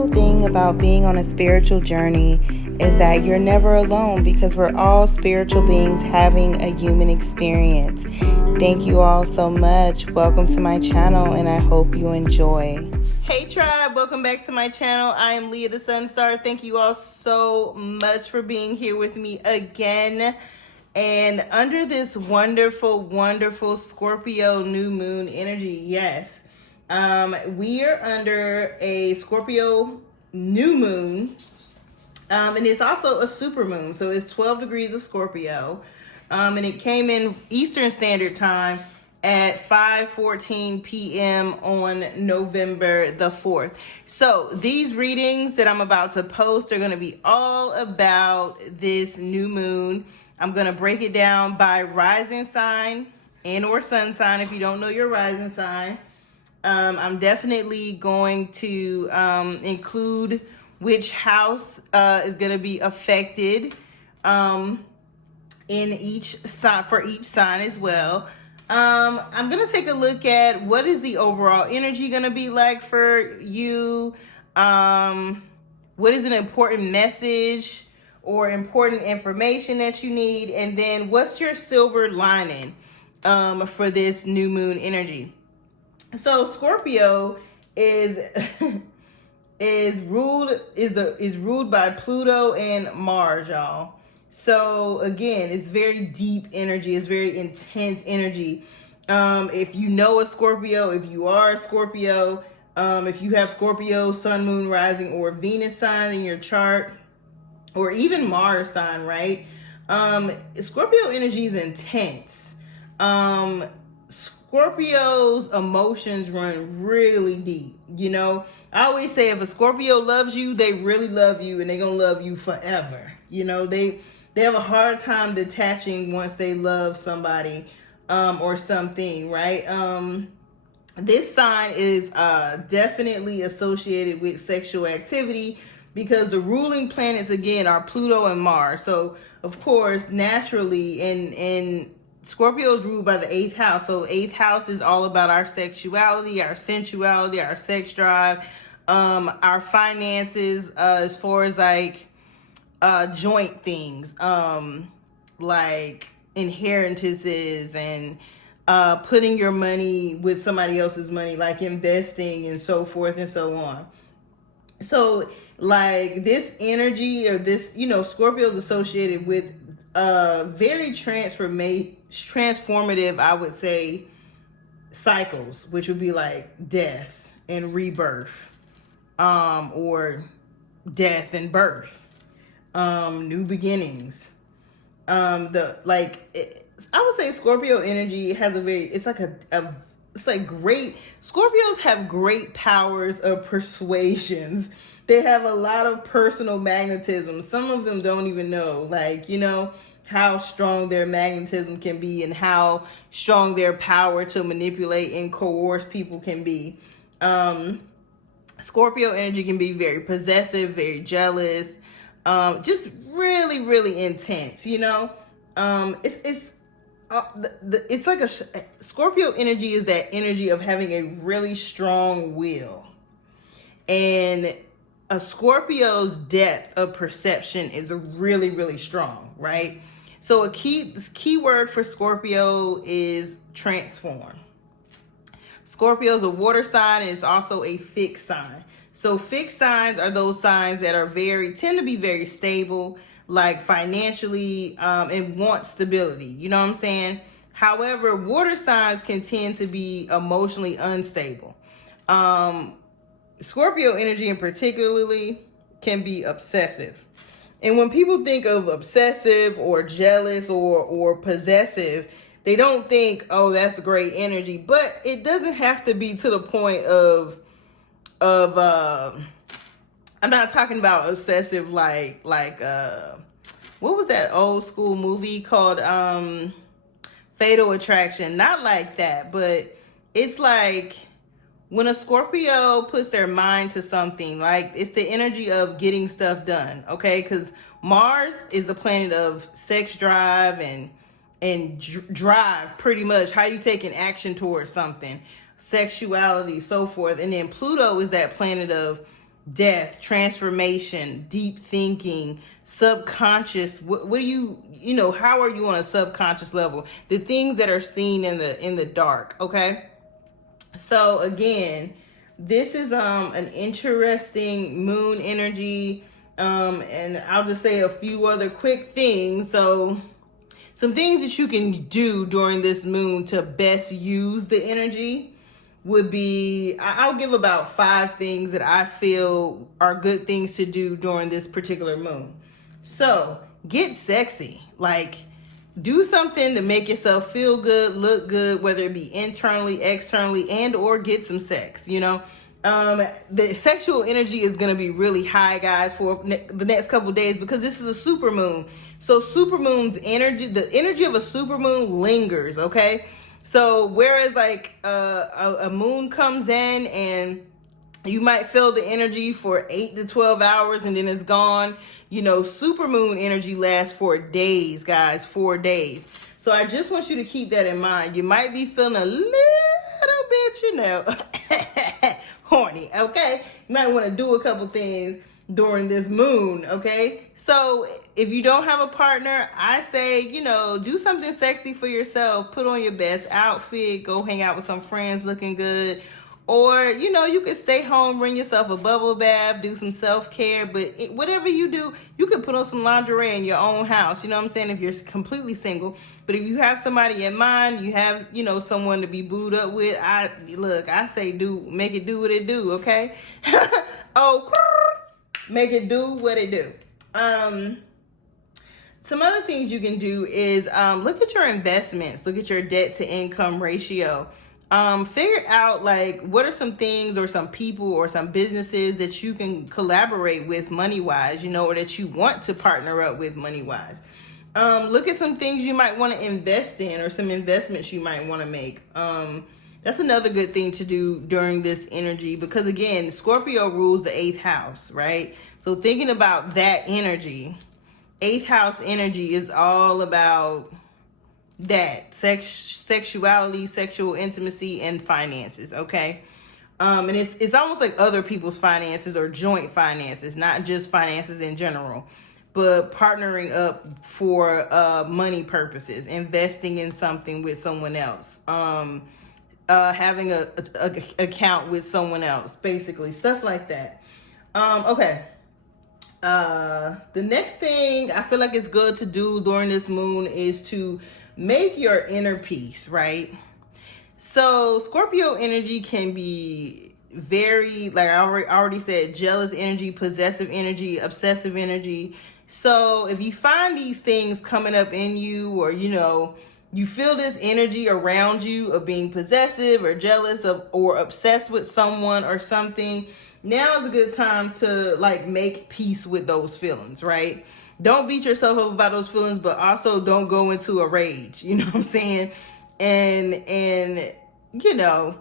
beautiful thing about being on a spiritual journey is that you're never alone because we're all spiritual beings having a human experience. Thank you all so much. Welcome to my channel and I hope you enjoy. Hey tribe, welcome back to my channel. I am Lia the Sun Star. Thank you all so much for being here with me again. And under this wonderful, wonderful Scorpio new moon energy, yes. We are under a Scorpio new moon, and it's also a super moon. So it's 12 degrees of Scorpio, and it came in Eastern Standard Time at 5:14 p.m. on November the 4th. So these readings that I'm about to post are going to be all about this new moon. I'm going to break it down by rising sign and or sun sign if you don't know your rising sign. I'm definitely going to include which house is going to be affected in each sign, for each sign as well. I'm going to take a look at what is the overall energy going to be like for you. What is an important message or important information that you need? And then what's your silver lining for this new moon energy? So Scorpio is ruled by Pluto and Mars, y'all. So again, it's very deep energy. It's very intense energy. If you know a Scorpio, if you are a Scorpio, if you have Scorpio, Sun, Moon, Rising, or Venus sign in your chart, or even Mars sign, right? Scorpio energy is intense. Scorpio's emotions run really deep. You know, I always say if a Scorpio loves you, they really love you and they're going to love you forever. You know, they have a hard time detaching once they love somebody or something, right? This sign is definitely associated with sexual activity because the ruling planets, again, are Pluto and Mars. So, of course, naturally, in Scorpio is ruled by the 8th house. So 8th house is all about our sexuality, our sensuality, our sex drive, our finances, as far as like joint things, like inheritances and putting your money with somebody else's money, like investing and so forth and so on. So like this energy or this, you know, Scorpio is associated with very transformative, I would say, cycles, which would be like death and rebirth, or death and birth, new beginnings. I would say Scorpio energy has it's like great, Scorpios have great powers of persuasions. They have a lot of personal magnetism. Some of them don't even know, like, you know, how strong their magnetism can be and how strong their power to manipulate and coerce people can be. Scorpio energy can be very possessive, very jealous, just really, really intense, you know? It's like Scorpio energy is that energy of having a really strong will. And a Scorpio's depth of perception is really, really strong, right? So a key word for Scorpio is transform. Scorpio is a water sign and it's also a fixed sign. So fixed signs are those signs that tend to be very stable, like financially, and want stability. You know what I'm saying? However, water signs can tend to be emotionally unstable. Scorpio energy in particularly can be obsessive. And when people think of obsessive or jealous or possessive, they don't think, oh, that's great energy. But it doesn't have to be to the point of I'm not talking about obsessive like what was that old school movie called Fatal Attraction? Not like that, but it's like when a Scorpio puts their mind to something, like it's the energy of getting stuff done, okay? Because Mars is the planet of sex drive and drive, pretty much how you take an action towards something, sexuality, so forth. And then Pluto is that planet of death, transformation, deep thinking, subconscious. What do you know, how are you on a subconscious level? The things that are seen in the dark, okay? So again, this is an interesting moon energy, and I'll just say a few other quick things. So some things that you can do during this moon to best use the energy would be, I'll give about 5 things that I feel are good things to do during this particular moon. So get sexy. Like, do something to make yourself feel good, look good, whether it be internally, externally, and or get some sex, you know. The sexual energy is going to be really high, guys, for the next couple days, because this is a super moon. So super moon's energy, the energy of a super moon lingers, okay? So whereas like a moon comes in and you might feel the energy for 8 to 12 hours and then it's gone. You know, supermoon energy lasts for days, guys, 4 days. So I just want you to keep that in mind. You might be feeling a little bit, you know, horny, okay? You might want to do a couple things during this moon, okay? So if you don't have a partner, I say, you know, do something sexy for yourself. Put on your best outfit, go hang out with some friends looking good. Or, you know, you could stay home, bring yourself a bubble bath, do some self-care. But whatever you do, you could put on some lingerie in your own house. You know what I'm saying? If you're completely single. But if you have somebody in mind, you have, you know, someone to be booed up with. I say make it do what it do, okay? Oh, make it do what it do. Some other things you can do is look at your investments. Look at your debt to income ratio. Figure out like what are some things or some people or some businesses that you can collaborate with money wise, you know, or that you want to partner up with money wise. Look at some things you might want to invest in or some investments you might want to make. That's another good thing to do during this energy, because again, Scorpio rules the 8th house, right? So thinking about that energy, 8th house energy is all about that sexuality, sexual intimacy, and finances, okay? And it's almost like other people's finances or joint finances, not just finances in general, but partnering up for money purposes, investing in something with someone else, having a account with someone else, basically stuff like that. Okay. The next thing I feel like it's good to do during this moon is to make your inner peace, right? So Scorpio energy can be very, like I already said, jealous energy, possessive energy, obsessive energy. So if you find these things coming up in you, or, you know, you feel this energy around you of being possessive or jealous of or obsessed with someone or something, now is a good time to like make peace with those feelings, right? Don't beat yourself up about those feelings, but also don't go into a rage, you know what I'm saying? And you know,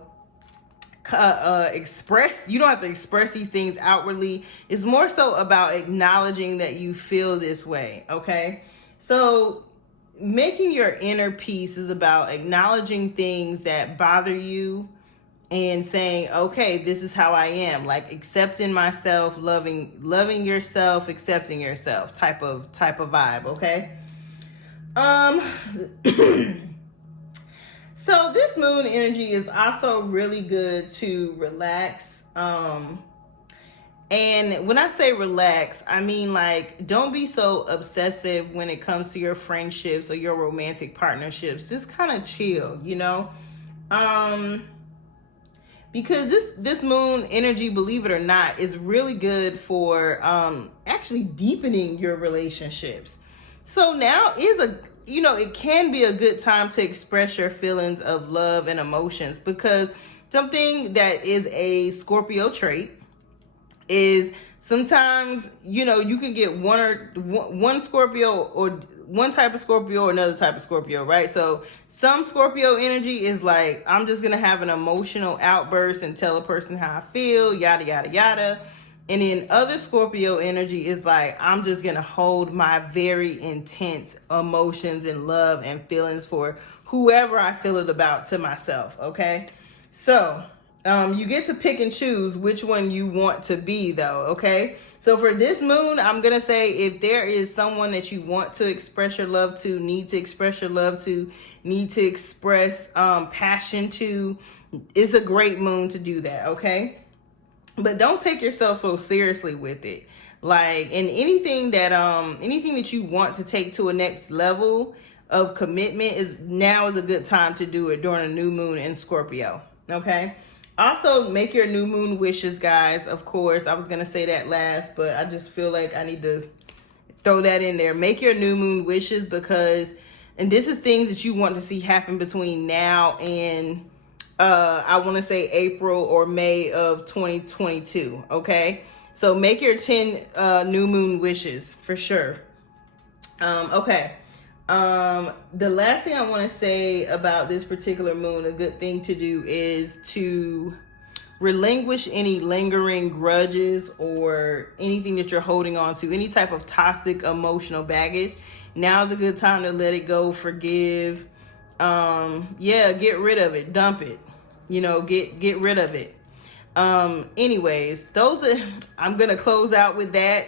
you don't have to express these things outwardly. It's more so about acknowledging that you feel this way, okay? So making your inner peace is about acknowledging things that bother you and saying, okay, this is how I am, like accepting myself, loving yourself, accepting yourself type of vibe, okay? So this moon energy is also really good to relax. And when I say relax, I mean like don't be so obsessive when it comes to your friendships or your romantic partnerships. Just kind of chill, you know? Because this moon energy, believe it or not, is really good for actually deepening your relationships. So now is it can be a good time to express your feelings of love and emotions, because something that is a Scorpio trait is sometimes, you know, you can get one Scorpio or one type of Scorpio or another type of Scorpio, right? So some Scorpio energy is like, I'm just going to have an emotional outburst and tell a person how I feel, yada, yada, yada. And then other Scorpio energy is like, I'm just going to hold my very intense emotions and love and feelings for whoever I feel it about to myself, okay? So You get to pick and choose which one you want to be, though, okay? So for this moon, I'm going to say if there is someone that you want to express your love to, need to express your love to, need to express passion to, it's a great moon to do that, okay? But don't take yourself so seriously with it. Like, in anything that you want to take to a next level of commitment, now is a good time to do it during a new moon in Scorpio, okay? Also, make your new moon wishes, guys. Of course, I was going to say that last, but I just feel like I need to throw that in there. Make your new moon wishes, because, and this is things that you want to see happen between now and I want to say April or May of 2022, okay? So make your 10 new moon wishes for sure. Okay. The last thing I want to say about this particular moon, a good thing to do is to relinquish any lingering grudges or anything that you're holding on to, any type of toxic emotional baggage. Now's a good time to let it go, forgive. Yeah, get rid of it, dump it. Get rid of it. Anyways, I'm gonna close out with that.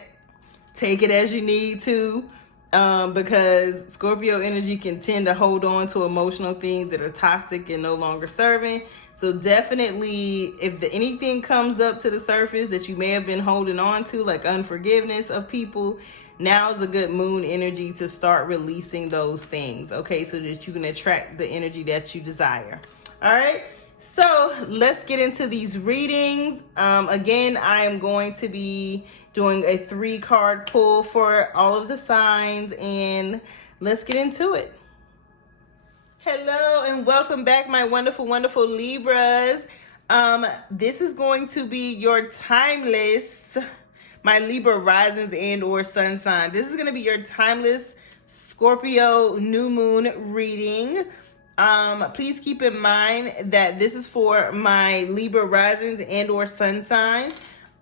Take it as you need to. Because Scorpio energy can tend to hold on to emotional things that are toxic and no longer serving. So definitely, if anything comes up to the surface that you may have been holding on to, like unforgiveness of people, now is a good moon energy to start releasing those things, okay? So that you can attract the energy that you desire. All right? So let's get into these readings. Again, I am going to be doing a 3-card pull for all of the signs, and let's get into it. Hello and welcome back, my wonderful, wonderful Libras. This is going to be your timeless, my Libra risings and or sun sign. This is going to be your timeless Scorpio new moon reading. Please keep in mind that this is for my Libra risings and or sun sign.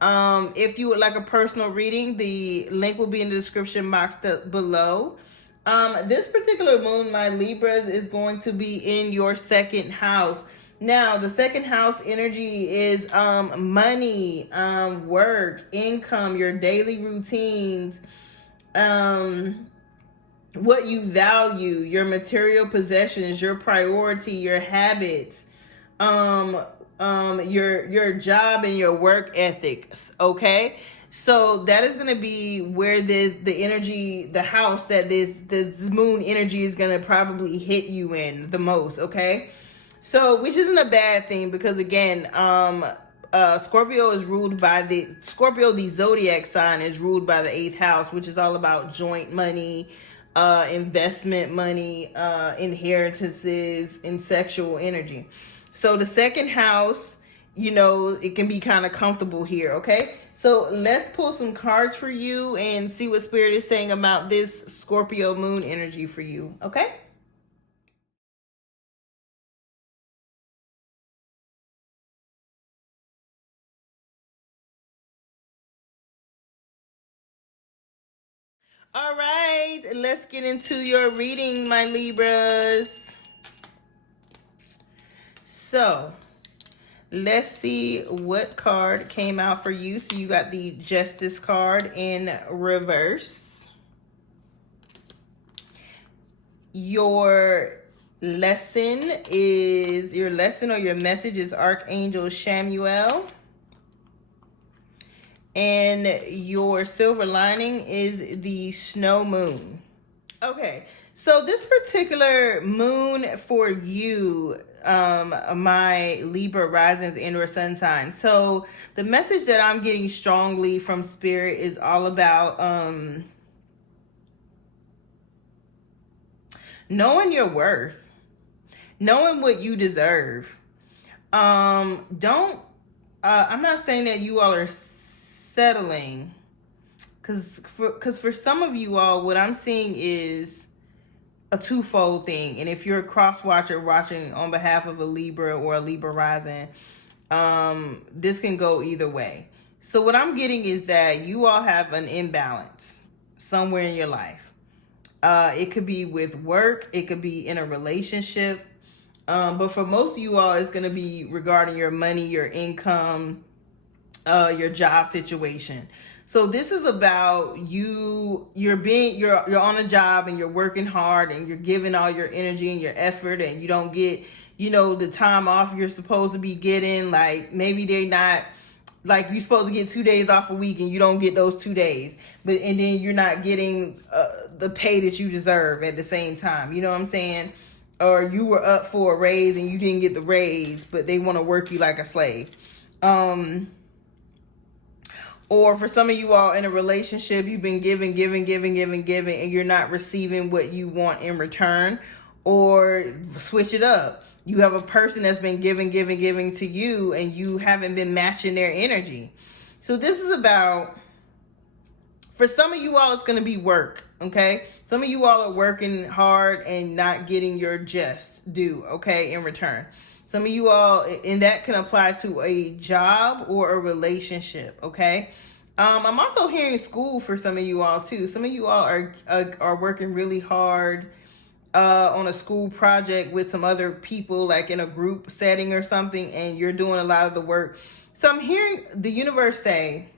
If you would like a personal reading, the link will be in the description box below. This particular moon, my Libras, is going to be in your second house. Now, the second house energy is money, work, income, your daily routines, what you value, your material possessions, your priority, your habits, your job and your work ethics, okay? So that is going to be where the energy, the house that this moon energy is going to probably hit you in the most, okay? So, which isn't a bad thing, because again, Scorpio is ruled by the zodiac sign is ruled by the 8th house, which is all about joint money, investment money, inheritances, and sexual energy. So the second house, it can be kind of comfortable here, okay? So let's pull some cards for you and see what Spirit is saying about this Scorpio moon energy for you, okay? All right, let's get into your reading, my Libras. So, let's see what card came out for you. So you got the Justice card in reverse. Your lesson or your message is Archangel Samuel. And your silver lining is the snow moon. Okay, so this particular moon for you, my Libra risings and or sun sign. So the message that I'm getting strongly from Spirit is all about knowing your worth, knowing what you deserve. I'm not saying that you all are settling, because for some of you all, what I'm seeing is a twofold thing. And if you're a cross watcher watching on behalf of a Libra or a Libra rising, this can go either way. So what I'm getting is that you all have an imbalance somewhere in your life. It could be with work, it could be in a relationship, But for most of you all, it's going to be regarding your money, your income, your job situation. So this is about you're on a job and you're working hard and you're giving all your energy and your effort, and you don't get, the time off you're supposed to be getting. Like maybe they not, like you're supposed to get 2 days off a week and you don't get those 2 days, and then you're not getting the pay that you deserve at the same time. You know what I'm saying? Or you were up for a raise and you didn't get the raise, but they want to work you like a slave. Or for some of you all in a relationship, you've been giving, and you're not receiving what you want in return. Or switch it up. You have a person that's been giving to you, and you haven't been matching their energy. So this is about, for some of you all, it's going to be work, okay? Some of you all are working hard and not getting your just due, okay, in return. Some of you all, and that can apply to a job or a relationship, okay? I'm also hearing school for some of you all too. Some of you all are working really hard on a school project with some other people, like in a group setting or something, and you're doing a lot of the work. So I'm hearing the universe say,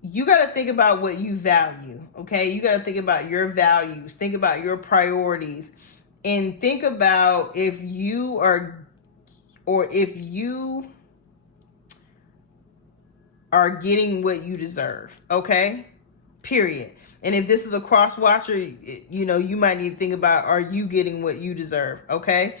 you got to think about what you value, okay? You got to think about your values, think about your priorities, and think about if you are getting what you deserve, okay? Period. And if this is a cross watcher, you might need to think about, are you getting what you deserve, okay?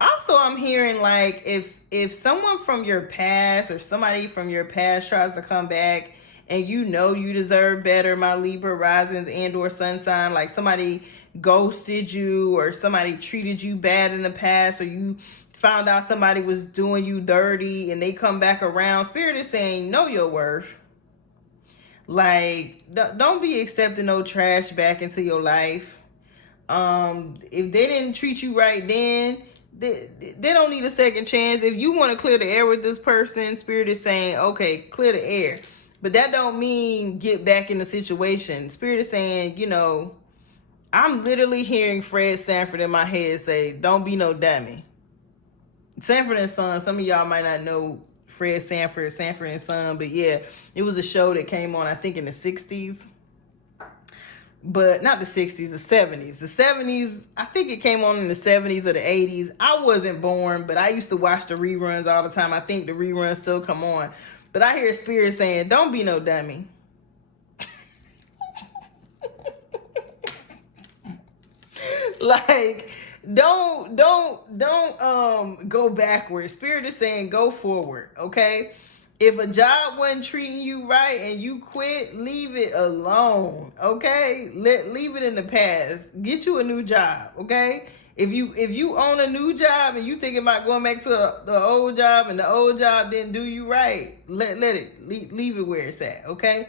Also, I'm hearing like if someone from your past or somebody from your past tries to come back and you deserve better, my Libra risings and or sun sign, like somebody ghosted you or somebody treated you bad in the past, or you found out somebody was doing you dirty and they come back around, Spirit is saying, know your worth. Like, don't be accepting no trash back into your life. If they didn't treat you right then, they don't need a second chance. If you want to clear the air with this person, Spirit is saying, okay, clear the air. But that don't mean get back in the situation. Spirit is saying, I'm literally hearing Fred Sanford in my head say, don't be no dummy. Sanford and Son, some of y'all might not know Fred Sanford and Son, but yeah, it was a show that came on, I think, in the 60s. But not the 60s, the 70s. The 70s, I think it came on in the 70s or the 80s. I wasn't born, but I used to watch the reruns all the time. I think the reruns still come on. But I hear Spirit saying, don't be no dummy. Like, don't go backwards. Spirit is saying go forward, okay? If a job wasn't treating you right and you quit, leave it alone, okay? Leave it in the past. Get you a new job, okay? If you own a new job and you thinking about going back to the old job and the old job didn't do you right, let it leave it where it's at, okay?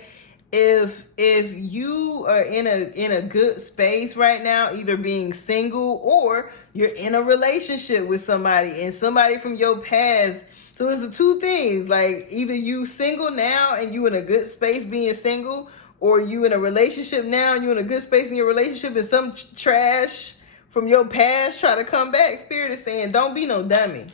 If you are in a good space right now, either being single or you're in a relationship with somebody and somebody from your past. So it's the two things, like either you single now and you in a good space being single, or you in a relationship now and you in a good space in your relationship and some trash from your past try to come back. Spirit is saying, don't be no dummy.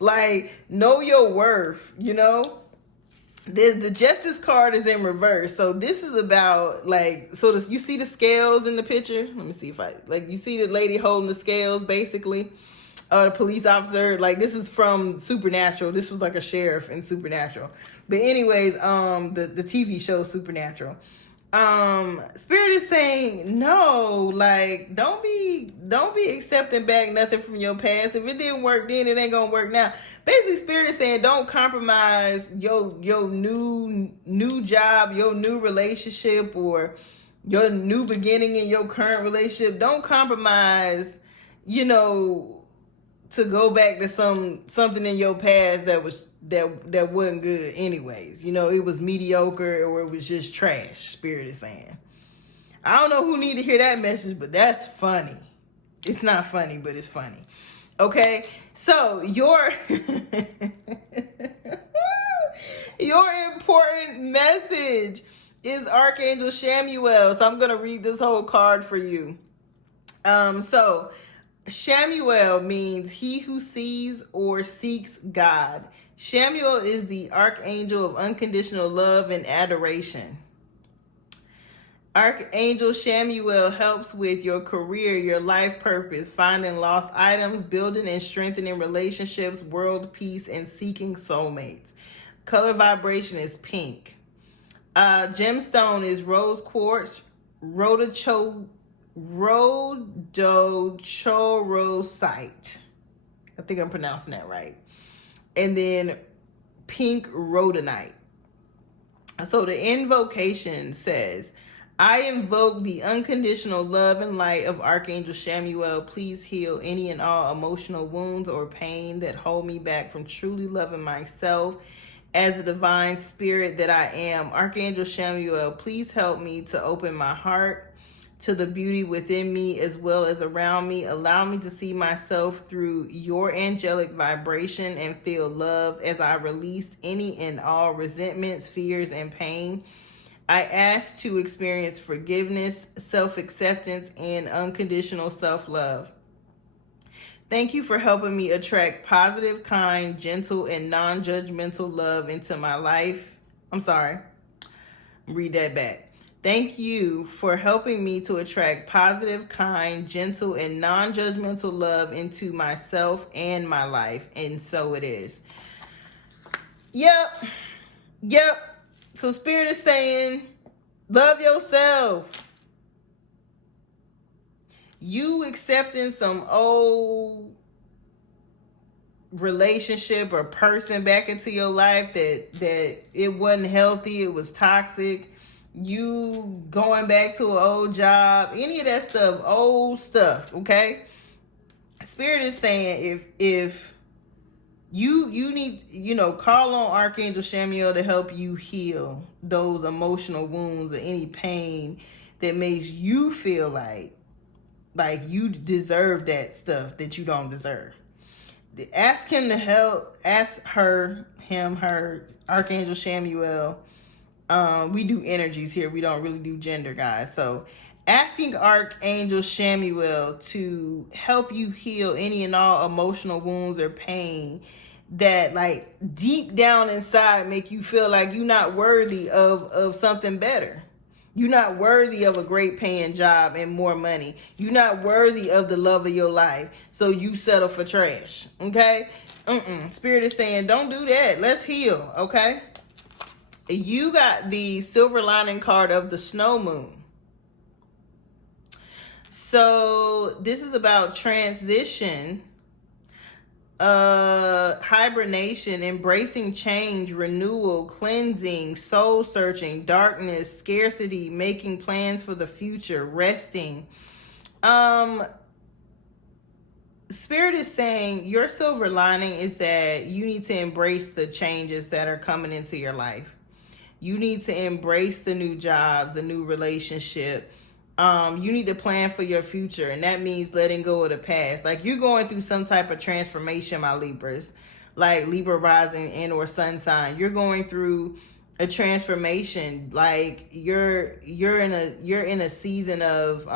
Like, know your worth, The Justice card is in reverse. So this is about, like, you see the scales in the picture? Let me see you see the lady holding the scales, basically. The police officer, like, this is from Supernatural. This was like a sheriff in Supernatural. But anyways, the TV show Supernatural. Spirit is saying, no, like, don't be accepting back nothing from your past. If it didn't work then, it ain't gonna work now. Basically, Spirit is saying, don't compromise your new job, your new relationship, or your new beginning in your current relationship. Don't compromise, to go back to something in your past that wasn't good anyways. It was mediocre or it was just trash, Spirit is saying. I don't know who need to hear that message, but that's funny. It's not funny, but it's funny. Okay, so your important message is Archangel Samuel. So I'm going to read this whole card for you. So Samuel means he who sees or seeks God. Samuel is the archangel of unconditional love and adoration. Archangel Samuel helps with your career, your life purpose, finding lost items, building and strengthening relationships, world peace, and seeking soulmates. Color vibration is pink. Gemstone is rose quartz, rhodochrosite. I think I'm pronouncing that right. And then pink rhodonite. So the invocation says, I invoke the unconditional love and light of Archangel Samuel. Please heal any and all emotional wounds or pain that hold me back from truly loving myself as the divine spirit that I am. Archangel Samuel, please help me to open my heart to the beauty within me as well as around me. Allow me to see myself through your angelic vibration and feel love as I release any and all resentments, fears, and pain. I ask to experience forgiveness, self-acceptance, and unconditional self-love. Thank you for helping me attract positive, kind, gentle, and non-judgmental love into my life. I'm sorry. Read that back. Thank you for helping me to attract positive, kind, gentle, and non-judgmental love into myself and my life. And so it is. Yep. So Spirit is saying, love yourself. You accepting some old relationship or person back into your life that it wasn't healthy, it was toxic. You going back to an old job, any of that stuff, old stuff, okay? Spirit is saying if you need, call on Archangel Samuel to help you heal those emotional wounds or any pain that makes you feel like you deserve that stuff that you don't deserve. Ask him to help. Ask her, Archangel Samuel. We do energies here. We don't really do gender, guys. So asking Archangel Samuel to help you heal any and all emotional wounds or pain that deep down inside make you feel like you're not worthy of something better. You're not worthy of a great paying job and more money. You're not worthy of the love of your life. So you settle for trash. Okay? Spirit is saying, don't do that. Let's heal. Okay? You got the silver lining card of the snow moon. So this is about transition, hibernation, embracing change, renewal, cleansing, soul searching, darkness, scarcity, making plans for the future, resting. Spirit is saying your silver lining is that you need to embrace the changes that are coming into your life. You need to embrace the new job, the new relationship. You need to plan for your future, and that means letting go of the past. You're going through some type of transformation, my Libras, like Libra Rising and or Sun sign. You're going through a transformation. You're in a season of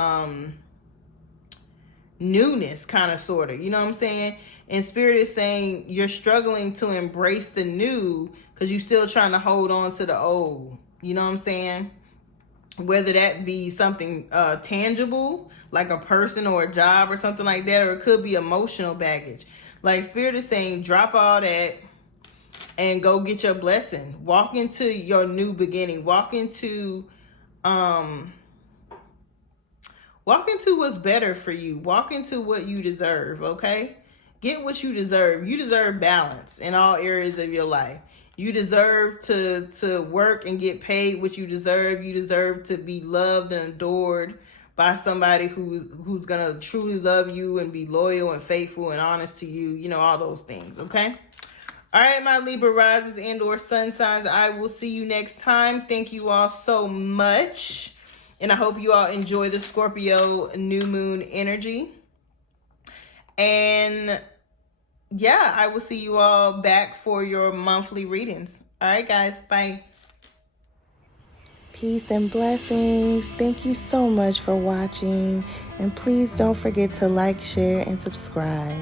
newness, kind of, sort of. You know what I'm saying? And Spirit is saying you're struggling to embrace the new because you're still trying to hold on to the old. You know what I'm saying? Whether that be something tangible, like a person or a job or something like that, or it could be emotional baggage. Spirit is saying, drop all that and go get your blessing. Walk into your new beginning. Walk into what's better for you. Walk into what you deserve, okay? Get what you deserve. You deserve balance in all areas of your life. You deserve to work and get paid what you deserve. You deserve to be loved and adored by somebody who's gonna truly love you and be loyal and faithful and honest to you. You know, all those things, okay? All right, my Libra risers and or sun signs, I will see you next time. Thank you all so much. And I hope you all enjoy the Scorpio new moon energy. And yeah, I will see you all back for your monthly readings. All right, guys. Bye. Peace and blessings. Thank you so much for watching. And please don't forget to like, share, and subscribe.